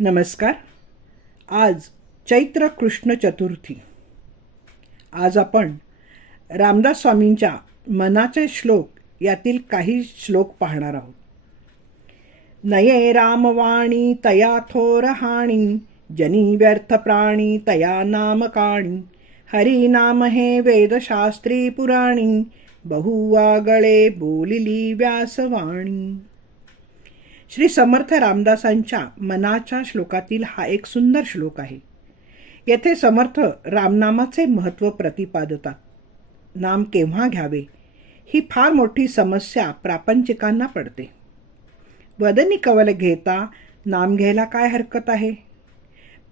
नमस्कार. आज चैत्र कृष्ण चतुर्थी. आज आपण रामदास स्वामींच्या मनाचे श्लोक यातील काही श्लोक पाहणार आहोत. नये रामवाणी तया थोरहाणी जनी व्यर्थ प्राणी तया नामकाणी हरी नाम हे वेदशास्त्री पुराणी बहुवागळे बोलिली व्यासवाणी. श्री समर्थ रामदासांच्या मनाच्या श्लोकातील हा एक सुंदर श्लोक आहे. येथे समर्थ रामनामाचे महत्त्व प्रतिपादतात. नाम केव्हा घ्यावे? ही फार मोठी समस्या प्रापंचिकांना पडते. वदनी कवल घेता नाम घ्यायला काय हरकत आहे?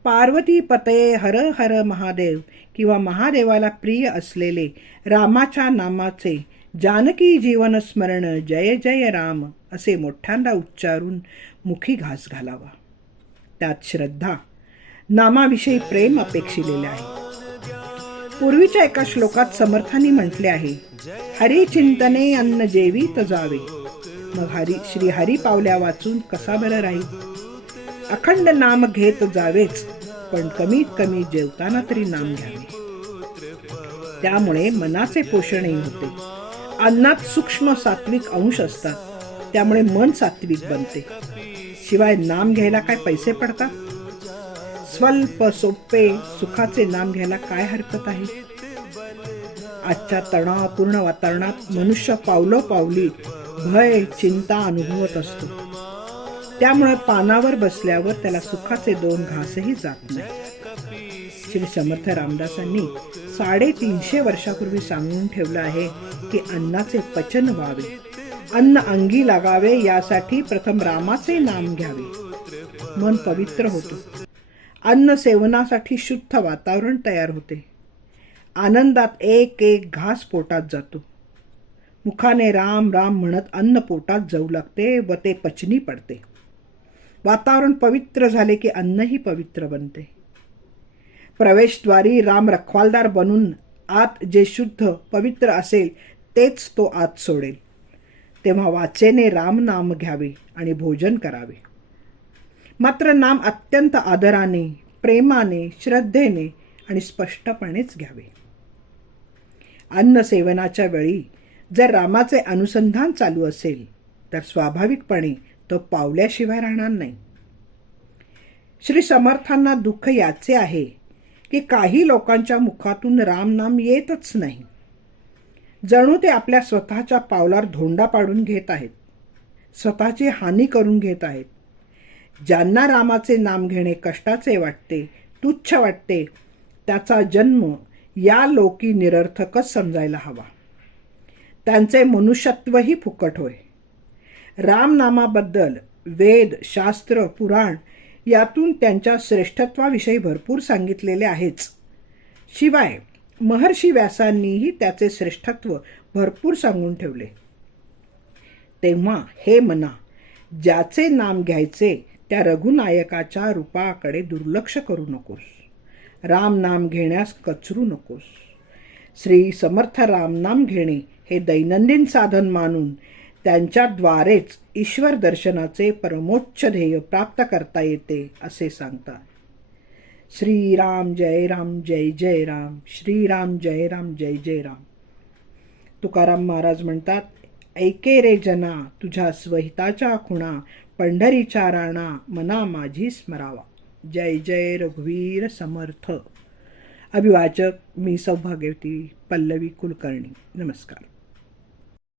पार्वती पतये हर हर महादेव किंवा महादेवाला प्रिय असलेले रामाच्या नामाचे जानकी जीवन स्मरण जय जय राम असे मोठ्यांदा उच्चारून मुखी घास घालावा. त्यात श्रद्धा नामाविषयी प्रेम अपेक्षिलेले आहे. पूर्वीच्या एका श्लोकात समर्थांनी म्हटले आहे हरी चिंतने अन्न जेवीत जावे. मग हरी श्री हरी पावल्या वाचून कसा बरं राहील? अखंड नाम घेत जावेच पण कमीत कमी जेवताना तरी नाम घ्यावे. त्यामुळे मनाचे पोषणही होते. अन्नात सूक्ष्म सात्विक अंश असतात. त्यामुळे मन सात्विक बनते. शिवाय नाम घ्यायला काय पैसे पडतात? स्वल्प सोपे सुखाचे नाम घ्यायला काय हरकत आहे? आजच्या तणावपूर्ण वातावरणात मनुष्य पावलो पावली भय चिंता अनुभवत असतो. त्यामुळे पानावर बसल्यावर त्याला सुखाचे दोन घासही जात नाही श्री समर्थ रामदासांनी साडेतीनशे वर्षापूर्वी सांगून ठेवलं आहे की अन्नाचे पचन व्हावे. अन्न अंगी लागावे यासाठी प्रथम रामाचे नाम घ्यावे. मन पवित्र होतो. अन्न सेवनासाठी शुद्ध वातावरण तयार होते. आनंदात एक एक घास पोटात जातो. मुखाने राम राम म्हणत अन्न पोटात जाऊ लागते व ते पचनी पडते. वातावरण पवित्र झाले की अन्नही पवित्र बनते. प्रवेशद्वारी राम रखवालदार बनून आत जे शुद्ध पवित्र असेल तेच तो आत सोडेल. तेव्हा वाचेने राम नाम घ्यावे आणि भोजन करावे. मात्र नाम अत्यंत आदराने प्रेमाने श्रद्धेने आणि स्पष्टपणेच घ्यावे. अन्न सेवनाच्या वेळी जर रामाचे अनुसंधान चालू असेल तर स्वाभाविकपणे तो पावल्याशिवाय राहणार नाही. श्री समर्थांना दुःख याचे आहे की काही लोकांच्या मुखातून रामनाम येतच नाही. जणू ते आपल्या स्वतःच्या पावलावर धोंडा पाडून घेत आहेत. स्वतःची हानी करून घेत आहेत. ज्यांना रामाचे नाम घेणे कष्टाचे वाटते तुच्छ वाटते त्याचा जन्म या लोकी निरर्थकच समजायला हवा. त्यांचे मनुष्यत्वही फुकट होय. रामनामाबद्दल वेद शास्त्र पुराण यातून त्यांच्या श्रेष्ठत्वाविषयी भरपूर सांगितलेले आहेच. शिवाय महर्षी व्यासांनीही त्याचे श्रेष्ठत्व भरपूर सांगून ठेवले. तेव्हा हे मना ज्याचे नाम घ्यायचे त्या रघुनायकाच्या रूपाकडे दुर्लक्ष करू नकोस. राम नाम घेण्यास कचरू नकोस. श्री समर्थ रामनाम घेणे हे दैनंदिन साधन मानून त्यांच्याद्वारेच ईश्वर दर्शनाचे परमोच्च ध्येय प्राप्त करता येते असे सांगतात. श्रीराम जय राम जय जय राम. श्रीराम जय राम जय जय राम. तुकाराम महाराज म्हणतात ऐके रे जना तुझ्या स्वहिताच्या खुणा पंढरीच्या राणा मना माझी स्मरावा. जय जय रघुवीर समर्थ. अभिवाचक मी सौभाग्यवती पल्लवी कुलकर्णी. नमस्कार.